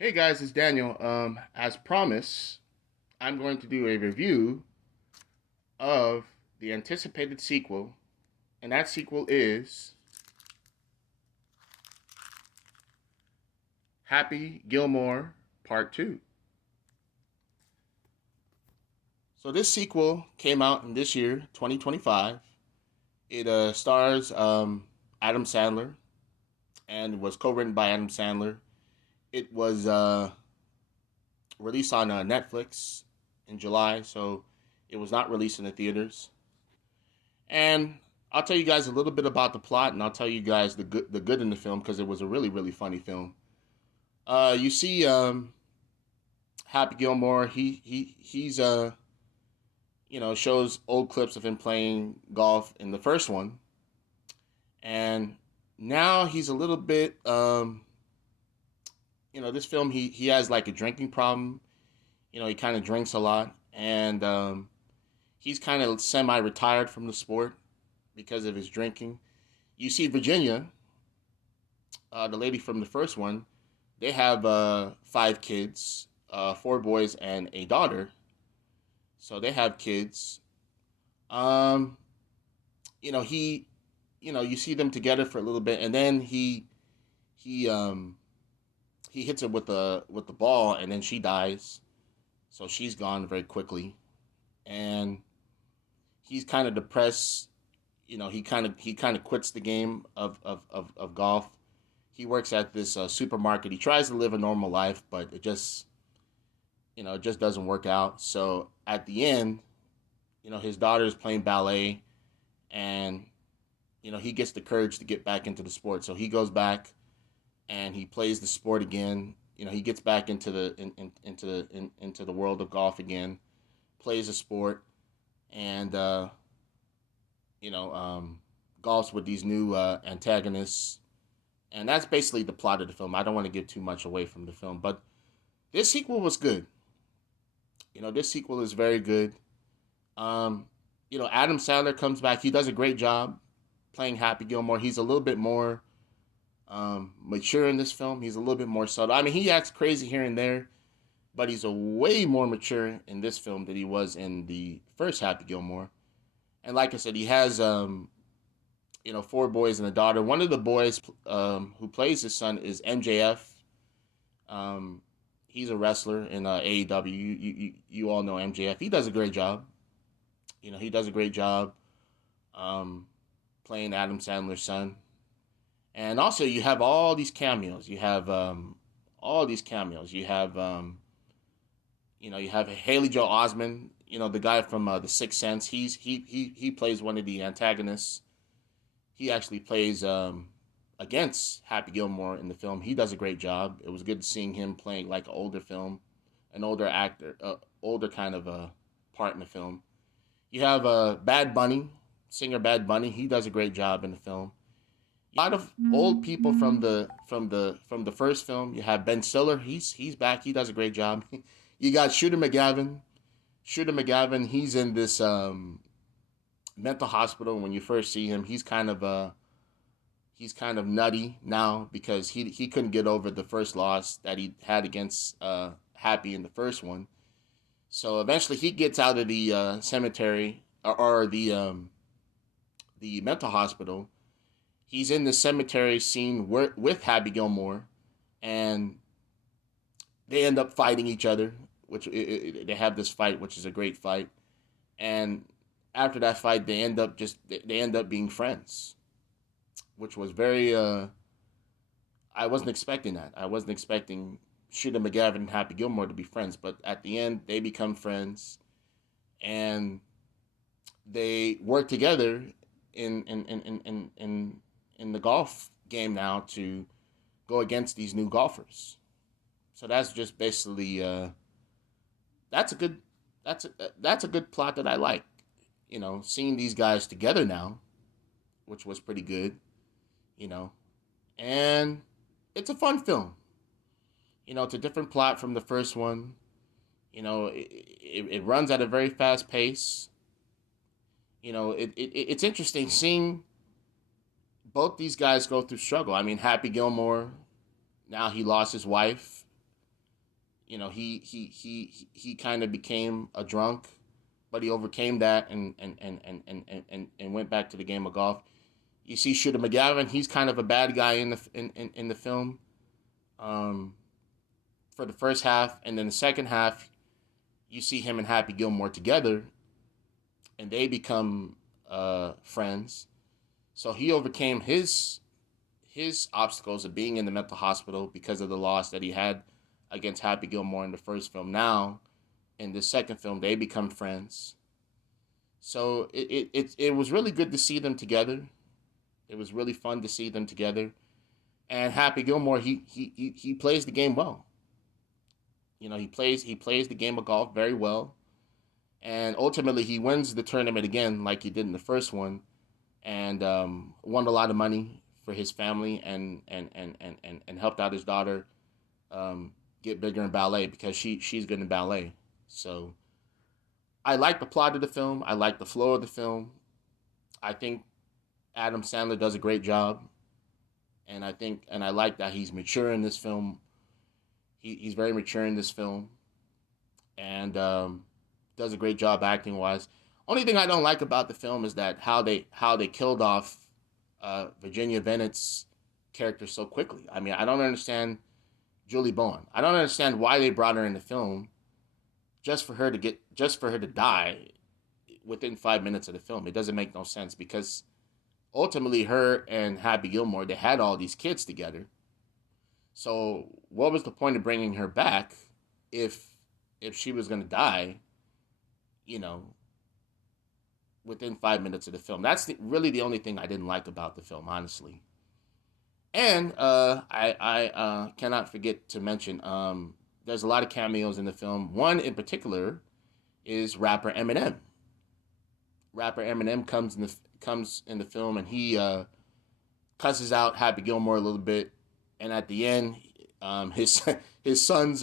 Hey guys, it's Daniel. As promised, I'm going to do a review of the anticipated sequel, and that sequel is Happy Gilmore Part 2. So, this sequel came out in this year, 2025. It stars Adam Sandler and was co written by Adam Sandler. It was released on Netflix in July, so it was not released in the theaters. And I'll tell you guys a little bit about the plot, and I'll tell you guys the good in the film because it was a really funny film. You see, Happy Gilmore. He's shows old clips of him playing golf in the first one, and now he's a little bit. This film he has like a drinking problem. He kind of drinks a lot, and he's kind of semi-retired from the sport because of his drinking. You see Virginia, the lady from the first one, they have five kids, four boys and a daughter. So they have kids. Um, he, you see them together for a little bit, and then he he hits her with the ball, and then she dies. So she's gone very quickly, and he's kind of depressed. He kind of quits the game of golf. He works at this supermarket. He tries to live a normal life, but it just doesn't work out. So at the end, his daughter is playing ballet, and he gets the courage to get back into the sport. So he goes back and he plays the sport again. He gets back into the world of golf again, plays a sport, and you know golfs with these new antagonists. And that's basically the plot of the film. I don't want to give too much away from the film, but this sequel was good. This sequel is very good. Um, Adam Sandler comes back. He does a great job playing Happy Gilmore. He's a little bit more mature in this film. He's a little bit more subtle. I mean, he acts crazy here and there, but he's a way more mature in this film than he was in the first Happy Gilmore. And like I said, he has four boys and a daughter. One of the boys who plays his son is MJF. He's a wrestler in AEW. You all know MJF. He does a great job. He does a great job um, playing Adam Sandler's son. And also, you have all these cameos. You have all these cameos. You have Haley Joel Osment. The guy from The Sixth Sense. He plays one of the antagonists. He actually plays against Happy Gilmore in the film. He does a great job. It was good seeing him playing like an older film, an older actor, older kind of part in the film. You have Bad Bunny, singer Bad Bunny. He does a great job in the film. A lot of old people from the first film. You have Ben Stiller. He's back. He does a great job. You got Shooter McGavin. Shooter McGavin. He's in this mental hospital. When you first see him, he's kind of nutty now because he couldn't get over the first loss that he had against Happy in the first one. So eventually he gets out of the cemetery or the mental hospital. He's in the cemetery scene with Happy Gilmore, and they end up fighting each other. They have this fight, which is a great fight, and after that fight, they end up being friends, which was very. I wasn't expecting that. I wasn't expecting Shooter McGavin and Happy Gilmore to be friends, but at the end, they become friends, and they work together in the golf game now to go against these new golfers. So that's just basically that's a good that's a good plot that I like. Seeing these guys together now, which was pretty good. You know, and it's a fun film. It's a different plot from the first one. It runs at a very fast pace. It's interesting seeing both these guys go through struggle. I mean, Happy Gilmore, now he lost his wife. he kind of became a drunk, but he overcame that and went back to the game of golf. You see Shooter McGavin, he's kind of a bad guy in the film, um, for the first half, and then the second half, you see him and Happy Gilmore together, and they become friends. So he overcame his obstacles of being in the mental hospital because of the loss that he had against Happy Gilmore in the first film. Now, in the second film, they become friends. So it was really good to see them together. It was really fun to see them together. And Happy Gilmore, he plays the game well. He plays the game of golf very well. And ultimately, he wins the tournament again, like he did in the first one, and won a lot of money for his family, and helped out his daughter get bigger in ballet because she's good in ballet. So I like the plot of the film. I like the flow of the film. I think Adam Sandler does a great job, and I like that he's mature in this film. He's very mature in this film, and does a great job acting wise. Only thing I don't like about the film is that how they killed off Virginia Bennett's character so quickly. I mean, I don't understand Julie Bowen. I don't understand why they brought her in the film just for her to die within 5 minutes of the film. It doesn't make no sense because ultimately her and Happy Gilmore, they had all these kids together. So what was the point of bringing her back if she was going to die, you know, within 5 minutes of the film? That's really the only thing I didn't like about the film, honestly. And I cannot forget to mention there's a lot of cameos in the film. One in particular is rapper Eminem. Rapper Eminem comes in the film, and he cusses out Happy Gilmore a little bit, and at the end, his his sons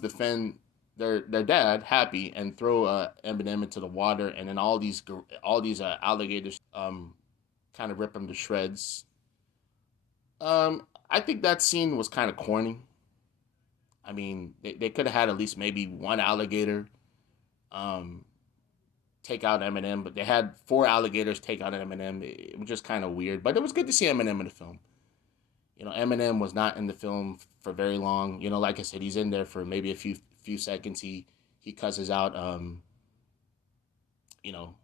defend their dad Happy and throw Eminem into the water, and then all these alligators kind of rip him to shreds. I think that scene was kind of corny. I mean, they could have had at least maybe one alligator um, take out Eminem, but they had four alligators take out Eminem. It was just kind of weird, but it was good to see Eminem in the film. Eminem was not in the film for very long. Like I said, he's in there for maybe a few seconds. He cusses out, you know,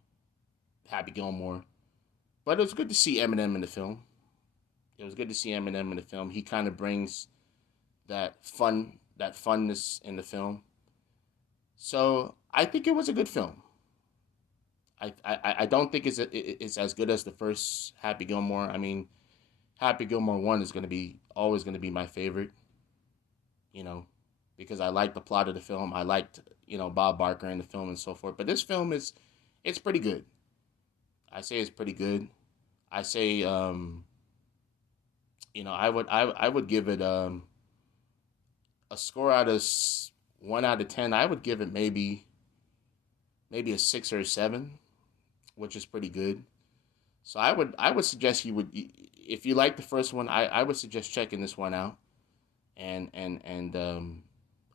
Happy Gilmore, but it was good to see Eminem in the film. It was good to see Eminem in the film. He kind of brings that funness in the film. So I think it was a good film. I don't think it's as good as the first Happy Gilmore. I mean, Happy Gilmore 1 is always going to be my favorite, you know, because I liked the plot of the film. I liked, Bob Barker in the film and so forth. But this film it's pretty good. I say it's pretty good. I say, I would give it a score out of 1 out of 10. I would give it maybe a 6 or a 7, which is pretty good. So I would suggest if you like the first one, I would suggest checking this one out, and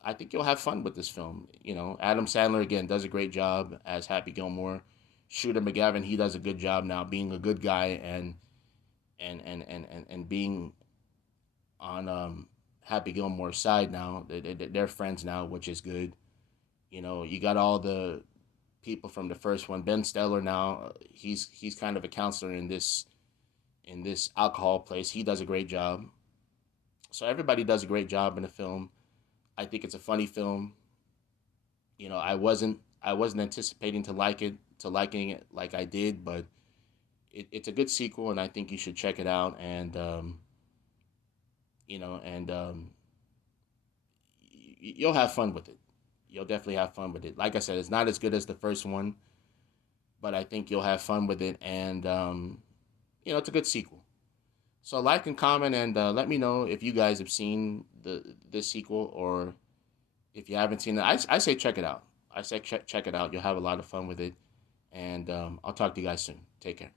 I think you'll have fun with this film. Adam Sandler again does a great job as Happy Gilmore. Shooter McGavin, he does a good job now being a good guy and being on Happy Gilmore's side now. They're friends now, which is good. You got all the people from the first one. Ben Stiller now, he's kind of a counselor in this alcohol place. He does a great job. So everybody does a great job in the film. I think it's a funny film. I wasn't anticipating liking it like I did, but it's a good sequel, and I think you should check it out. And you'll have fun with it. You'll definitely have fun with it. Like I said, it's not as good as the first one, but I think you'll have fun with it, and it's a good sequel. So like and comment, and let me know if you guys have seen this sequel, or if you haven't seen it. I say check it out. I say check it out. You'll have a lot of fun with it, and I'll talk to you guys soon. Take care.